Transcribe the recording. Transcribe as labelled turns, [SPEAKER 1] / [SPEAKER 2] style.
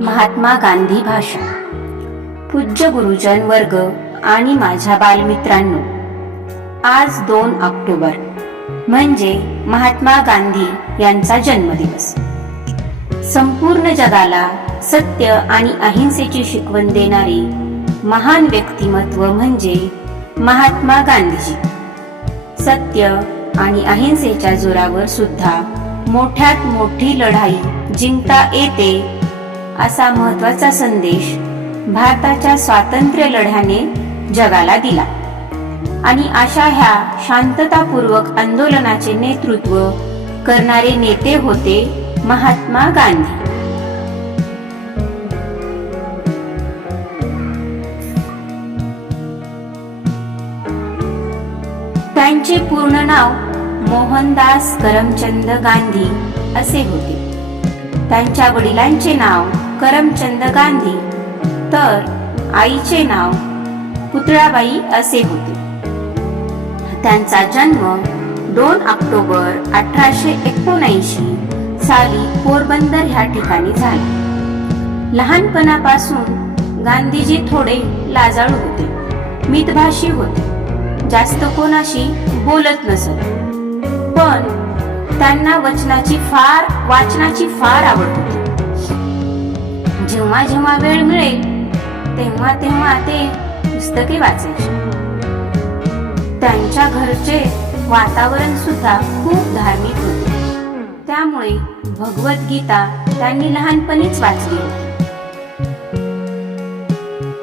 [SPEAKER 1] महात्मा गांधी भाषण. पूज्य गुरुजन वर्ग आणि माझ्या बालमित्रांनो आज दोन ऑक्टोबर म्हणजे महात्मा गांधी यांचा जन्मदिवस. संपूर्ण जगाला सत्य आणि अहिंसेची शिकवण देणारे महान व्यक्तिमत्व म्हणजे महात्मा गांधीजी. सत्य आणि अहिंसेच्या जोरावर सुद्धा मोठ्यात मोठी लढाई जिंकता येते असा महत्त्वाचा संदेश भारताच्या स्वातंत्र्य लढ्याने जगाला दिला. आणि अशा ह्या शांततापूर्वक आंदोलनाचे नेतृत्व करणारे नेते होते महात्मा गांधी. त्यांचे पूर्ण नाव मोहनदास करमचंद गांधी असे होते. त्यांच्या वडिलांचे नाव करमचंद गांधी. तर आईचे नाव पुतळाबाई असे होते. त्यांचा जन्म दोन ऑक्टोबर अठराशे एकोणऐंशी साली पोरबंदर ह्या ठिकाणी झाला. लहानपणापासून गांधीजी थोडे लाजाळू होते मितभाषी होते जास्त कोणाशी बोलत नसत. पण त्यांना वचनाची फार वाचनाची फार आवड होती. जेव्हा जेव्हा वेळ मिळेल तेव्हा तेव्हा ते पुस्तके वाचायचे त्यांच्या घरचे वातावरण सुद्धा खूप धार्मिक होते. त्यामुळे भगवद्गीता त्यांनी लहानपणीच वाचली होती.